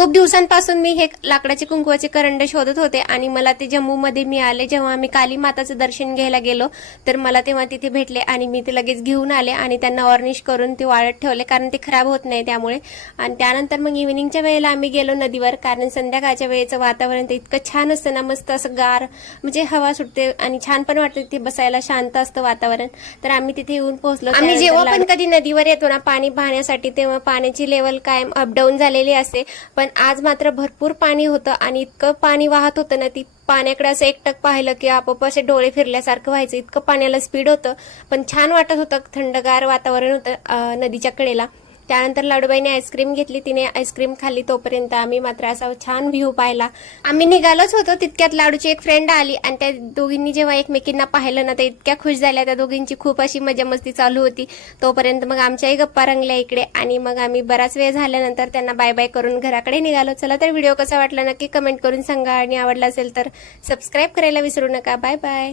खूप दिवसांपासून मी हे लाकडाचे कुंकवाचे करंडे शोधत होते आणि मला ते जम्मूमध्ये मिळाले. जेव्हा आम्ही काली माताचं दर्शन घ्यायला गेलो तर मला तेव्हा तिथे भेटले आणि मी ते लगेच घेऊन आले आणि त्यांना ऑर्निश करून ते वाळत ठेवले, कारण ते खराब होत नाही त्यामुळे. आणि त्यानंतर मग इव्हिनिंगच्या वेळेला आम्ही गेलो नदीवर, कारण संध्याकाळच्या वेळेचं वातावरण ते इतकं छान असतं ना, मस्त असं गार, म्हणजे हवा सुटते आणि छान पण वाटतं तिथे बसायला, शांत असतं वातावरण. तर आम्ही तिथे येऊन पोहोचलो. आम्ही जेव्हा पण कधी नदीवर येतो ना पाणी पाहण्यासाठी, तेव्हा पाण्याची लेवल कायम अपडाऊन झालेली असते, पण आज मात्र भरपूर पाणी होतं आणि इतकं पाणी वाहत होतं ना, ती पाण्याकडे असं एकटक पाहिलं की आपोआप असे डोळे फिरल्यासारखं व्हायचं, इतकं पाण्याला स्पीड होतं. पण छान वाटत होतं, थंडगार वातावरण होतं नदीच्या कडेला. त्यानंतर लाडूबाईने आईस्क्रीम घेतली, तिने आईस्क्रीम खाल्ली, तोपर्यंत आम्ही मात्र असा छान व्ह्यू पाहिला. आम्ही निघालोच होतो तितक्यात लाडूची एक फ्रेंड आली आणि त्या दोघींनी जेव्हा एकमेकींना पाहिलं ना, ते इतक्या खुश झाल्या. त्या दोघींची खूप अशी मजा मस्ती चालू होती. तोपर्यंत मग आमच्याही गप्पा रंगल्या इकडे आणि मग आम्ही बराच वेळ झाल्यानंतर त्यांना बाय बाय करून घराकडे निघालो. चला तर व्हिडिओ कसा वाटला नक्की कमेंट करून सांगा आणि आवडला असेल तर सबस्क्राईब करायला विसरू नका. Bye bye.